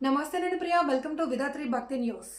నమస్తే నేను Priya. Welcome to Vidhatri భక్తి న్యూస్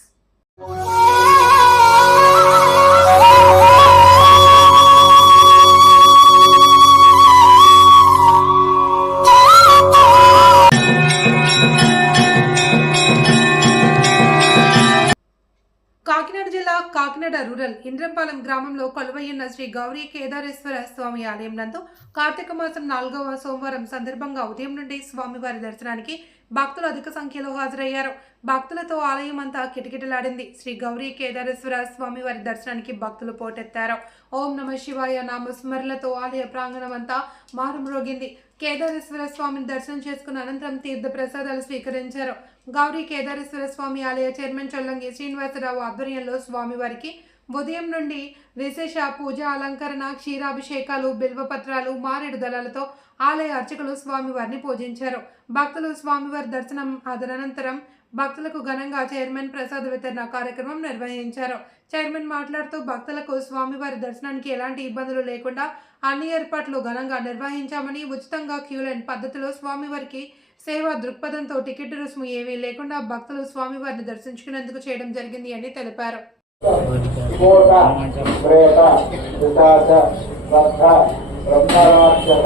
కాకినాడ జిల్లా కాకినాడ రూరల్ ఇంద్రంపాలెం గ్రామంలో కొలువయ్యున్న శ్రీ గౌరీ కేదారేశ్వర స్వామి ఆలయం నందు కార్తీక మాసం నాలుగవ సోమవారం సందర్భంగా ఉదయం నుండి స్వామివారి దర్శనానికి భక్తులు అధిక సంఖ్యలో హాజరయ్యారు. భక్తులతో ఆలయం అంతా కిటకిటలాడింది. శ్రీ గౌరీ కేదారేశ్వర స్వామి వారి దర్శనానికి భక్తులు పోటెత్తారు. ఓం నమ శివాయ నామస్మరణలతో ఆలయ ప్రాంగణం అంతా మారుమ్రోగింది. కేదారేశ్వర స్వామిని దర్శనం చేసుకున్న అనంతరం తీర్థ ప్రసాదాలు స్వీకరించారు. గౌరీ కేదారేశ్వర స్వామి ఆలయ చైర్మన్ చొల్లంగి శ్రీనివాసరావు ఆధ్వర్యంలో స్వామివారికి ఉదయం నుండి విశేష పూజ అలంకరణ క్షీరాభిషేకాలు బిల్వపత్రాలు మారేడు దళాలతో ఆలయ అర్చకులు స్వామివారిని పూజించారు. భక్తులు స్వామివారి దర్శనం అదనంతరం భక్తులకు ఘనంగా చైర్మన్ ప్రసాద వితరణ కార్యక్రమం నిర్వహించారు. చైర్మన్ మాట్లాడుతూ భక్తులకు స్వామివారి దర్శనానికి ఎలాంటి ఇబ్బందులు లేకుండా అన్ని ఏర్పాట్లు ఘనంగా నిర్వహించామని ఉచితంగా క్యూలైన్ పద్ధతిలో స్వామివారికి సేవా దృక్పథంతో టికెట్ రుసుము ఏమీ లేకుండా భక్తులు స్వామివారిని దర్శించుకునేందుకు చేయడం జరిగింది అని తెలిపారు. ಕೋಟ ಪ್ರೇತ ಪಿತಾಚ ರಥ ಬ್ರಹ್ಮರಾಕ್ಷಸ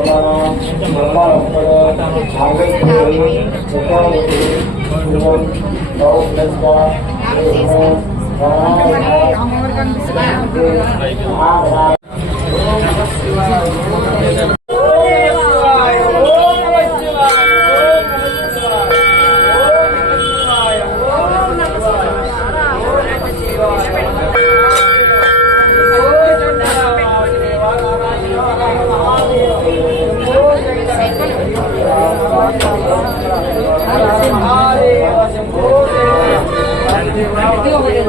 5만원, 6만원, 장백분, 6만원, 6만원, 너무 됐다. 그리고, 아, 네.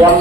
Yang